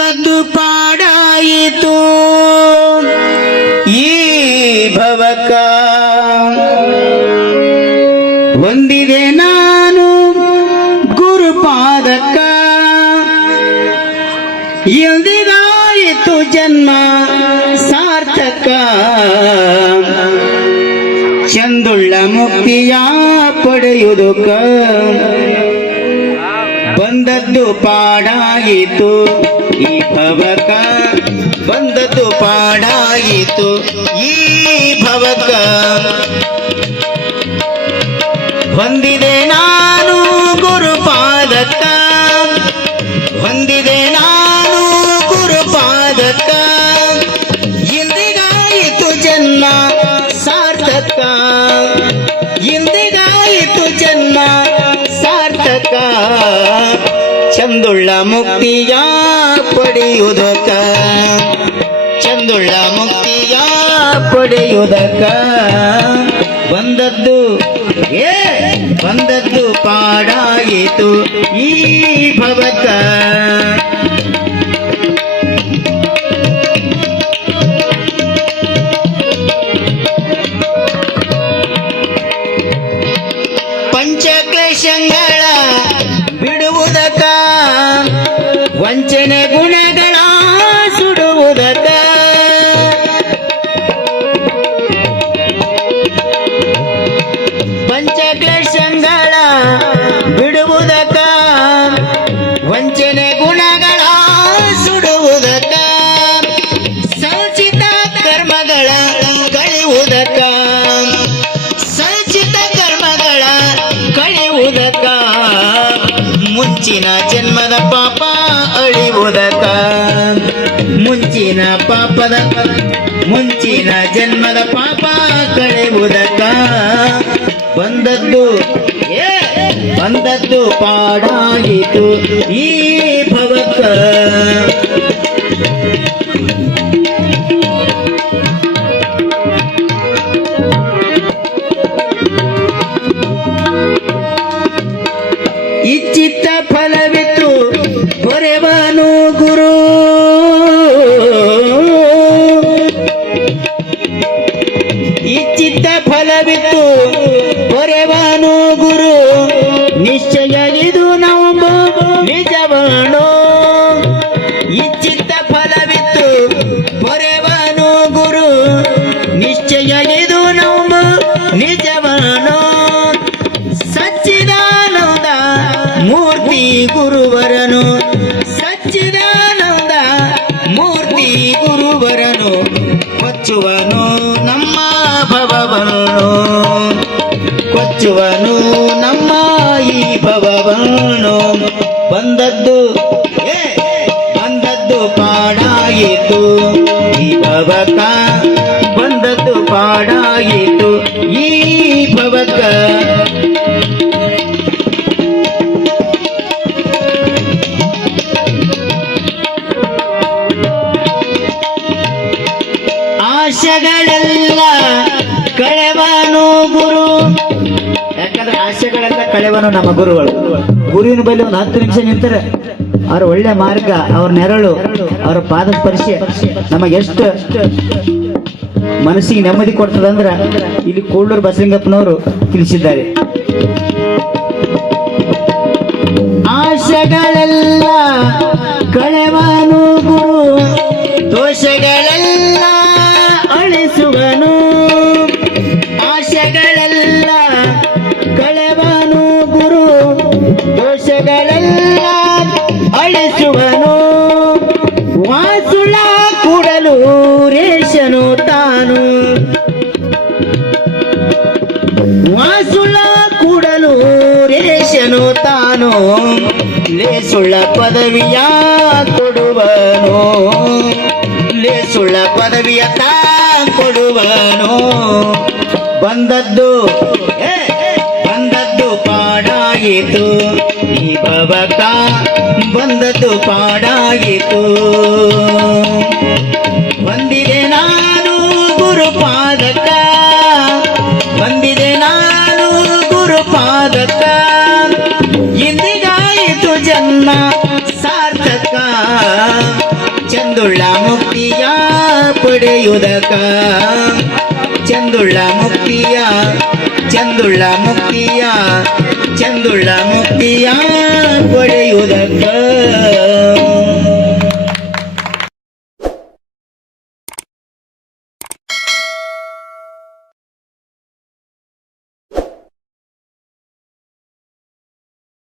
ಬಂದದ್ದು ಪಾಡಾಯಿತು ಈ ಭವಕ ಹೊಂದಿದೆ ನಾನು ಗುರುಪಾದಕ ಎಂದಿಗಾಯಿತು ಜನ್ಮ ಸಾರ್ಥಕ ಚಂದುಳ್ಳ ಮುಕ್ತಿಯ ಪಡೆಯುವುದಕ್ಕ ಬಂದದ್ದು ಪಾಡಾಯಿತು ಈ ಭವಕ ಬಂದದ್ದು ಪಾಡಾಯಿತು ಈ ಭವಕ ಹೊಂದಿದೆ ನಾನು ಗುರುಪಾದಕ ಹೊಂದಿದೆ ನಾನು ಗುರುಪಾದಕ ಇಂದಿಗಾಯಿತು ಜನ್ಮ ಸಾರ್ಥಕ ಇಂದಿಗಾಯಿತು ಜನ್ಮ ಸಾರ್ಥಕ ಚಂದುಳ್ಳ ಮುಕ್ತಿಯ ಪಡೆಯುವುದಕ್ಕ ಚಂದುಳ್ಳ ಮುಕ್ತಿಯ ಪಡೆಯುವುದಕ್ಕ ಬಂದದ್ದು ಬಂದದ್ದು ಪಾಡಾಯಿತು ಈ ಭವಕ ಪಂಚಕ್ಲೇಶಗಳ ಬಿಡುವುದಕ್ಕ ವಂಚನೆ ಗುಣಗಳ ಸುಡುವುದಕ್ಕ ಪಂಚಕ್ಲೇಶಗಳ ಬಿಡುವುದಕ್ಕ ವಂಚನೆ ಗುಣಗಳ ಸುಡುವುದಕ್ಕ ಸಂಚಿತ ಕರ್ಮಗಳ ಕಳೆಯುವುದಕ್ಕ ಸಂಚಿತ ಕರ್ಮಗಳ ಕಳೆಯುವುದಕ್ಕ ಮುಂಚಿನ ಜನ್ಮದ ಪಾಪ ಅಳಿಯುವುದಕ್ಕ ಮುಂಚಿನ ಜನ್ಮದ ಪಾಪ ಕಳೆಯುವುದಕ್ಕ ಬಂದದ್ದು ಬಂದದ್ದು ಪಾಡಾಯಿತು ಈ ಭವಕ ಇಚ್ಛಿತ ಫಲವಿತ್ತು ಹೊರೆವನು ಗುರು ಇಚ್ಛಿತ ಫಲವಿತ್ತು ಹೊರೆವನು ಗುರು ನಿಶ್ಚಯ ಇದು ನಾವು ನಿಜವಣೋ ಇಚ್ಛಿತ ಫಲವಿತ್ತು ಹೊರೆವನು ಗುರು ನಿಶ್ಚಯ ಇದು ನಾವು ನಿಜವಣೋ ಸಚ್ಚಿದಾನಂದ ಮೂರ್ತಿ ಗುರುವರನು ಸಚ್ಚಿದಾನಂದ ಮೂರ್ತಿ ಗುರುವರನು ಕೊಚ್ಚುವನು ನಮ್ಮ ಭವವನ್ನು ಕೊಚ್ಚುವನು ನಮ್ಮ ಈ ಭವವನ್ನು ಬಂದದ್ದು ಬಂದದ್ದು ಪಾಡಾಯಿತು ಈ ಭವಕ ಬಂದದ್ದು ಪಾಡಾಯಿತು ಈ ಭವಕ ಆಶೆಗಳೆಲ್ಲ ಕಳೆವನು ಗುರು ಯಾಕಂದ್ರೆ ಆಶೆಗಳೆಲ್ಲ ಕಳೆವನು ನಮ್ಮ ಗುರುಗಳು ಗುರುವಿನ ಬಳಿ ಒಂದು 10 ನಿಮಿಷ ನಿಂತರೆ ಅವ್ರ ಒಳ್ಳೆ ಮಾರ್ಗ ಅವ್ರ ನೆರಳು ಅವರ ಪಾದ ಸ್ಪರ್ಶ ನಮಗೆ ಎಷ್ಟು ಮನಸ್ಸಿಗೆ ನೆಮ್ಮದಿ ಕೊಡ್ತದಂದ್ರ ಇಲ್ಲಿ ಕೂಡ್ಲೂರು ಬಸಲಿಂಗಪ್ಪನವರು ತಿಳಿಸಿದ್ದಾರೆ. ಆಶೆಗಳೆಲ್ಲ ಕಳೆವನು ಗುರು ದೋಷಗಳೆಲ್ಲ ಅಳಿಸುವನು ಆಶೆಗಳೆಲ್ಲ ಕಳೆವನು ಗುರು ದೋಷಗಳೆಲ್ಲ ಅಳಿಸುವನು ವಾಸುಳ ಕೂಡಲು ರೇಷನು ತಾನು ವಾಸುಳ ಕೂಡಲು ರೇಷನು ತಾನು ಲೇಸುಳ್ಳ ಪದವಿಯ ಕೊಡುವನು ಲೇಸುಳ್ಳ ಪದವಿಯ ತಾ ಕೊಡುವನು ಬಂದದ್ದು ಬಂದದ್ದು ಪಾಡಾಯಿತು ಈ ಭವಕ ಬಂದದ್ದು ಪಾಡಾಯಿತು ಬಂದಿದೆ ನಾನು ಗುರುಪಾದಕ ಬಂದಿದೆ ನಾನು ಗುರುಪಾದಕ ಇಂದಿಗಾಯಿತು ಜನ್ಮ ಸಾರ್ಥಕ ಚಂದುಳ್ಳ ಮುಕ್ತಿಯ ಪಡೆಯುವುದಕ ಚಂದುಳ್ಳ ಮುಕ್ತಿಯ ಚಂದುಳ್ಳ ಮುಕ್ತಿಯ ಚಂದುಳ್ಳ ಮುಕ್ತಿಯ ಪಡೆಯುವುದಕ